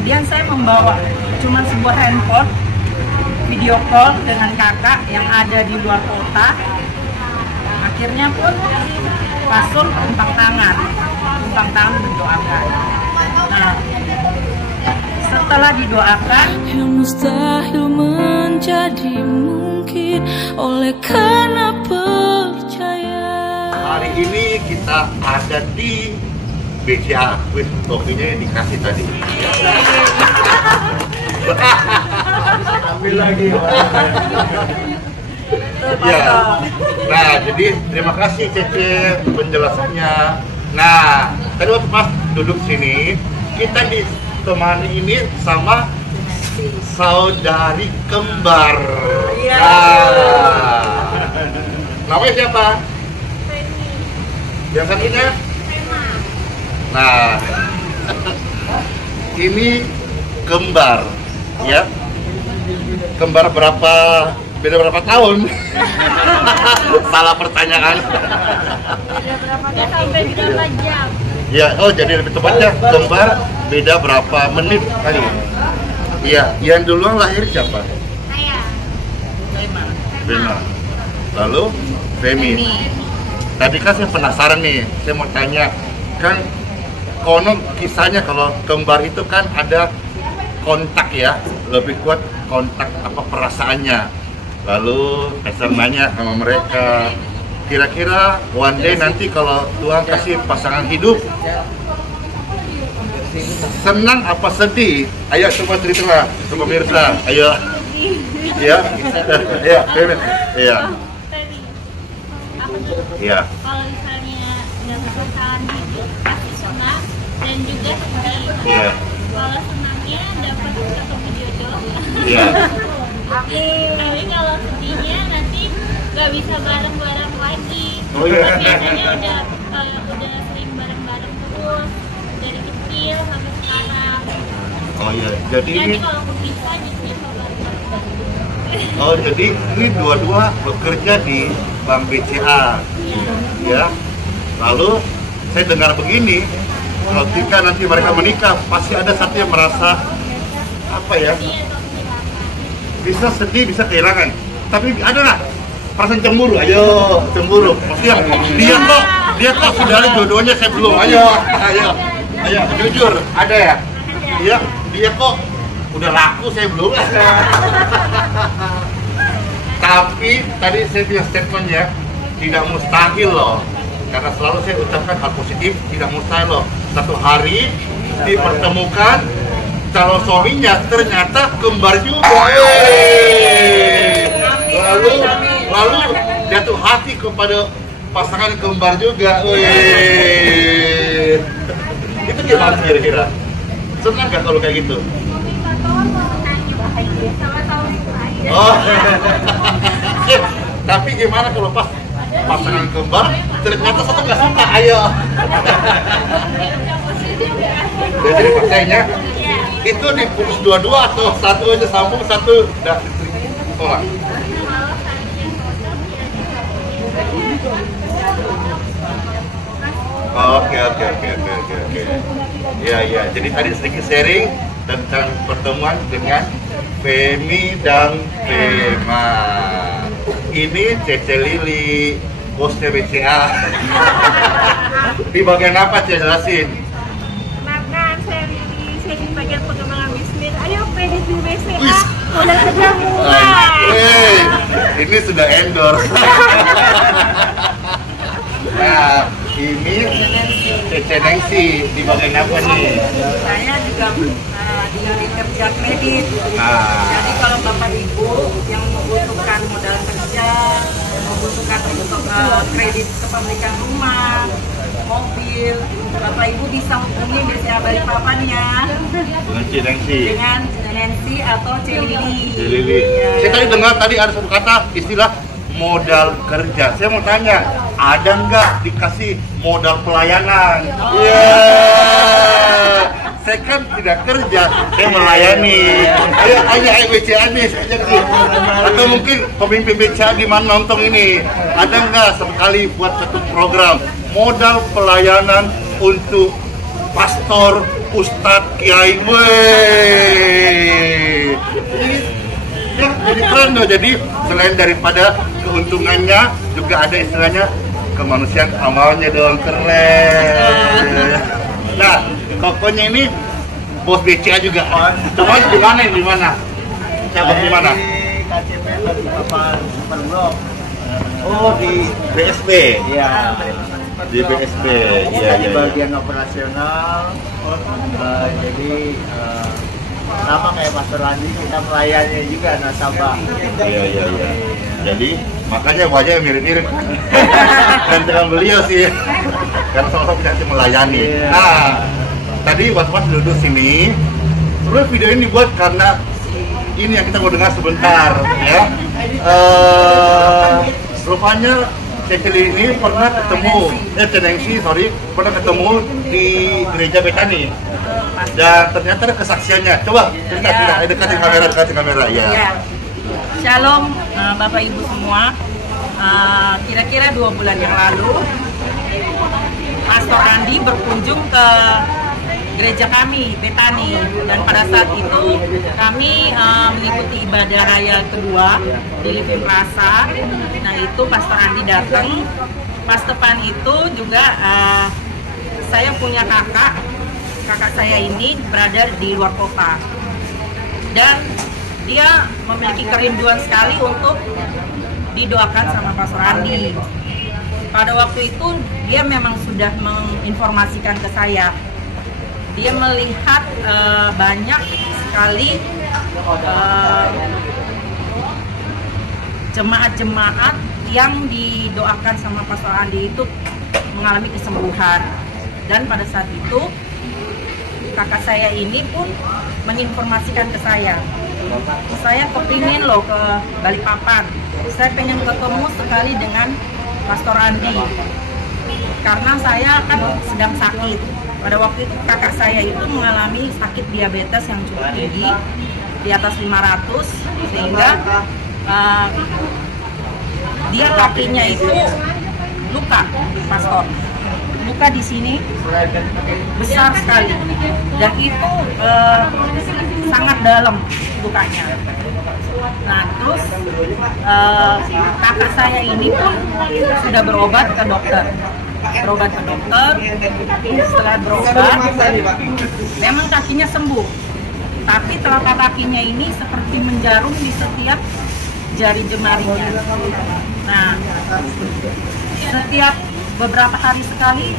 Kemudian saya membawa cuma sebuah handphone, video call dengan kakak yang ada di luar kota. Akhirnya pun Pasul tumpang tangan mendoakan. Nah, setelah didoakan, yang mustahil menjadi mungkin oleh karena percaya. Hari ini kita ada di BCA, topinya dikasih tadi. Ambil lagi. Ya. Nah, jadi terima kasih Cece penjelasannya. Nah, tadi waktu pas duduk sini, kita ditemani ini sama saudari kembar. Nah, namanya siapa? Yang satunya? Nah, ini kembar, ya. Kembar berapa? Beda berapa tahun? Salah pertanyaan. Beda berapa sampai berapa jam? Ya, oh jadi lebih tepatnya kembar beda berapa menit kali? Iya, yang duluan lahir siapa? Saya. Bena. Lalu Femi. Tadi kan saya penasaran nih, saya mau tanya, kan konon kisahnya kalau kembar itu kan ada kontak ya, lebih kuat kontak apa perasaannya. Lalu saya nanya sama mereka, kira-kira one day nanti kalau Tuhan kasih pasangan hidup, senang apa sedih? Ayo coba cerita sama pemirsa, ayo. Ya, ya, ya. Ya. Kalau misalnya dapat pasangan hidup pasti senang dan juga sedih. Iya. Kalau senangnya dapat ketemu jodoh. Iya. Tapi kalau sedihnya nanti nggak bisa bareng-bareng lagi. Oh iya. Kan biasanya udah sering bareng-bareng terus dari kecil sampai sekarang. Oh iya. Jadi ini. Kalau bisa bisa bareng-bareng. Oh jadi ini dua-dua bekerja di Bank BCA. Ya. Lalu saya dengar begini, ketika nanti mereka menikah pasti ada satu yang merasa apa ya? Bisa sedih, bisa kehilangan. Tapi ada nggak perasaan cemburu? Ayo, cemburu. Maksudnya dia kok sudah ada jodohnya, saya belum. Ayo, jujur, ada ya? Iya, dia kok udah laku, saya belum. Tapi tadi saya punya statement ya, tidak mustahil loh. Karena selalu saya ucapkan hal positif, tidak mustahil loh. Satu hari dipertemukan calon suaminya ternyata kembar juga. Lalu jatuh hati kepada pasangan kembar juga. Itu gimana kira-kira? Senang nggak kalau kayak gitu? Oh. Tapi gimana kalau pas pasangan kembar ternyata satu nggak suka? Ayo. Jadi percayanya itu diputus dua-dua atau satu aja sambung, satu udah tolak. Oke. Ya. Jadi tadi sedikit sharing tentang pertemuan dengan Femi dan Fema. Ini Cece Lili, bosnya BCA. Di bagian apa Cece jelasin? Di bagian pengembangan bisnis. Ayo kredit di BCA udah sedang mulai. Ini sudah endorse. Nah, ini Cece Nengsi di bagian apa nih? saya juga di kerja kredit. Jadi kalau Bapak Ibu yang membutuhkan modal kerja, membutuhkan untuk kredit kepemilikan rumah, mobil, Bapak Ibu bisa hubungi BCA Balikpapan ya. Dengan Cinengsi. Dengan Cinengsi atau Cilili. Ya. Saya tadi dengar tadi ada satu kata istilah modal kerja. Saya mau tanya, ada nggak dikasih modal pelayanan? Iya. Saya kan tidak kerja, saya melayani. Ayo BCA nih, atau mungkin pemimpin BCA di mana nonton ini, ada nggak sekali buat satu program modal pelayanan untuk pastor, ustadz, kiai, weh. Ya, jadi keren loh. Jadi selain daripada keuntungannya, juga ada istilahnya kemanusiaan amalnya dong, keren. Nah, kokonya ini bos BCA juga. Cuma di mana? Di mana? Cabang di mana? KCP Super Blok. Oh, di BSB. Iya. Di BSB. Iya, Di iya. bagian operasional. Jadi sama kayak Mas Randi, kita melayani juga nasabah. Iya, iya, iya. Jadi makanya wajahnya mirip-mirip. Dan dengan beliau sih, karena sama-sama kita melayani. Nah, tadi mas-mas duduk sini. Sebenarnya video ini dibuat karena ini yang kita mau dengar sebentar, ya. Rupanya Cecily ini pernah ketemu, pernah ketemu di gereja Betani. Dan ternyata ada kesaksiannya. Coba cerita, dekat kamera, ya. Ya. Shalom Bapak Ibu semua. Kira-kira 2 bulan yang lalu Pastor Andi berkunjung ke gereja kami, Betani, dan pada saat itu kami mengikuti ibadah raya kedua di Living Plaza. Nah itu Pastor Andi datang. Pas depan itu juga saya punya kakak saya ini berada di luar kota, dan dia memiliki kerinduan sekali untuk didoakan sama Pastor Andi. Pada waktu itu dia memang sudah menginformasikan ke saya. Dia melihat banyak sekali jemaat-jemaat yang didoakan sama Pastor Andi itu mengalami kesembuhan. Dan pada saat itu kakak saya ini pun menginformasikan ke saya kepingin loh ke Balikpapan, saya pengen ketemu sekali dengan Pastor Andi, karena saya kan sedang sakit. Pada waktu itu kakak saya itu mengalami sakit diabetes yang cukup tinggi, di atas 500, sehingga dia kakinya itu luka, Pastor. Luka di sini besar sekali, dan itu sangat dalam lukanya. Nah terus kakak saya ini pun sudah berobat ke dokter. Setelah berobat memang kakinya sembuh, tapi telapak kakinya ini seperti menjarum di setiap jari jemarinya. Nah setiap beberapa hari sekali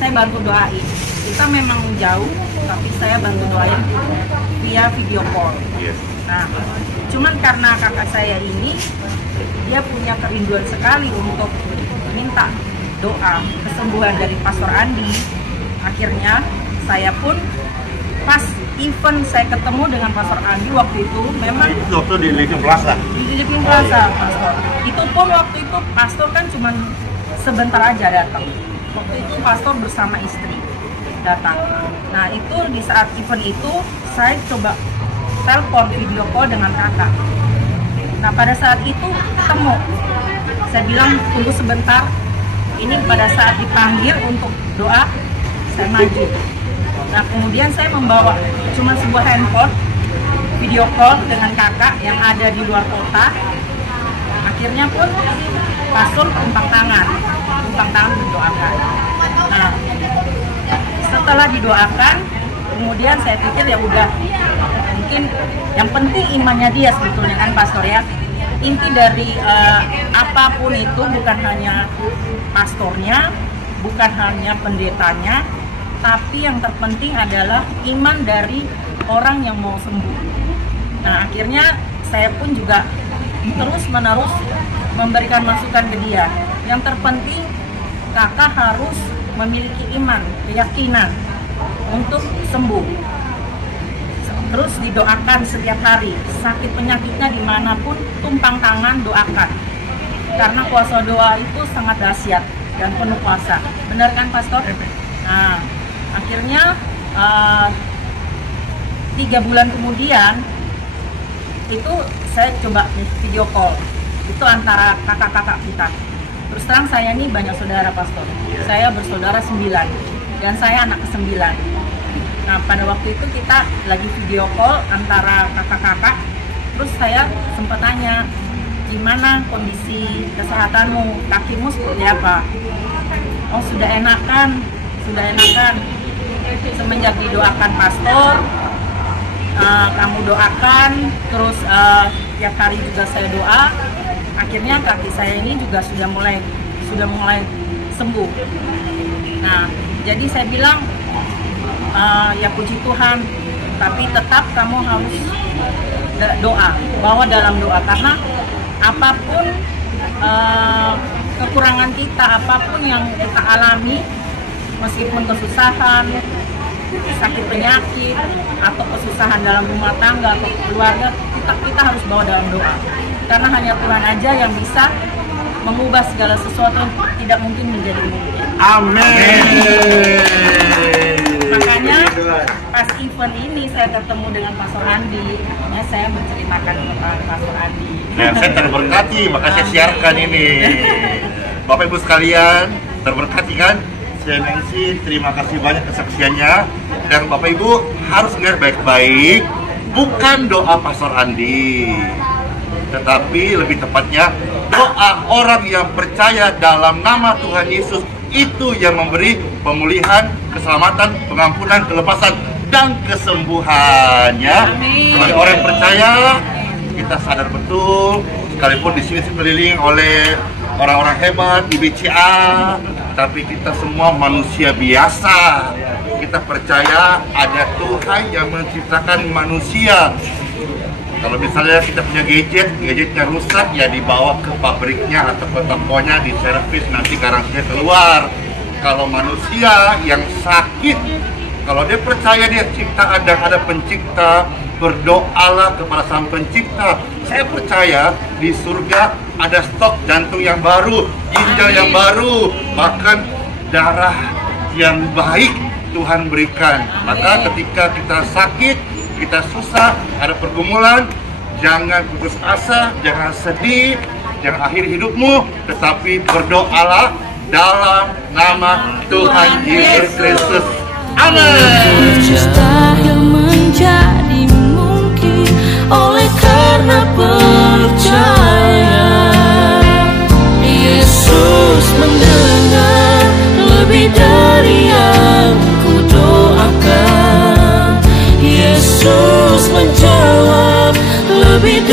saya bantu doain. Kita memang jauh, tapi saya bantu doain via video call. Nah, cuman karena kakak saya ini dia punya kerinduan sekali untuk minta doa kesembuhan dari Pastor Andi. Akhirnya saya pun pas event saya ketemu dengan Pastor Andi waktu itu, memang waktu di Living Plaza. Di Living Plaza, Pastor. Itu pun waktu itu Pastor kan cuman sebentar aja datang. Waktu itu Pastor bersama istri datang. Nah itu di saat event itu saya coba telepon video call dengan kakak. Nah pada saat itu ketemu, saya bilang tunggu sebentar. Ini pada saat dipanggil untuk doa, saya maju. Nah kemudian saya membawa cuma sebuah handphone, video call dengan kakak yang ada di luar kota. Akhirnya pun Pastor tumpang tangan mendoakan. Nah setelah didoakan, kemudian saya pikir ya udah, mungkin yang penting imannya dia sebetulnya kan Pastor ya. Inti dari apapun itu bukan hanya pastornya, bukan hanya pendetanya, tapi yang terpenting adalah iman dari orang yang mau sembuh. Nah akhirnya saya pun juga terus-menerus memberikan masukan ke dia. Yang terpenting kakak harus memiliki iman, keyakinan untuk sembuh. Terus didoakan setiap hari, sakit penyakitnya dimanapun, tumpang tangan doakan. Karena kuasa doa itu sangat dahsyat dan penuh kuasa. Benar kan Pastor? Nah, akhirnya 3 bulan kemudian itu saya coba video call. Itu antara kakak-kakak kita. Terus terang saya ini banyak saudara Pastor. Saya bersaudara 9. dan saya anak ke-9. Nah, pada waktu itu kita lagi video call antara kakak-kakak, terus saya sempat tanya, gimana kondisi kesehatanmu, kakimu seperti apa? Oh, sudah enakan. Semenjak didoakan pastor, kamu doakan, terus tiap hari juga saya doa, akhirnya kaki saya ini juga sudah mulai sembuh. Nah, jadi saya bilang, ya puji Tuhan, tapi tetap kamu harus doa, bawa dalam doa, karena apapun kekurangan kita, apapun yang kita alami, meskipun kesusahan, sakit penyakit, atau kesusahan dalam rumah tangga atau keluarga, kita harus bawa dalam doa, karena hanya Tuhan aja yang bisa mengubah segala sesuatu yang tidak mungkin menjadi mungkin. Amin. Makanya pas event ini saya ketemu dengan Pastor Andi, ya saya menceritakan tentang Pastor Andi. Nah, saya terberkati, maka saya siarkan ini. Bapak Ibu sekalian, terberkati kan? Saya Nancy, terima kasih banyak kesaksiannya. Dan Bapak Ibu harus dengar baik-baik, bukan doa Pastor Andi, tetapi lebih tepatnya doa orang yang percaya dalam nama Tuhan Yesus, itu yang memberi pemulihan, keselamatan, pengampunan, kelepasan, dan kesembuhannya. Sebagai orang yang percaya, kita sadar betul, sekalipun di sini dikelilingi oleh orang-orang hebat di BCA, tapi kita semua manusia biasa. Kita percaya ada Tuhan yang menciptakan manusia. Kalau misalnya kita punya gadgetnya rusak, ya dibawa ke pabriknya atau ke tokonya, di servis, nanti garansinya keluar. Kalau manusia yang sakit, kalau dia percaya dia ciptaan dan ada pencipta, berdoalah kepada sang pencipta. Saya percaya di surga ada stok jantung yang baru, ginjal yang baru, bahkan darah yang baik Tuhan berikan. Maka ketika kita sakit, kita susah, ada pergumulan, jangan putus asa, jangan sedih, jangan akhiri hidupmu, tetapi berdoalah dalam nama Tuhan Yesus Kristus. Amin. Mustahil menjadi mungkin oleh karena percaya. Yesus mendengar lebih dari yang ku doakan. Yesus menjawab lebih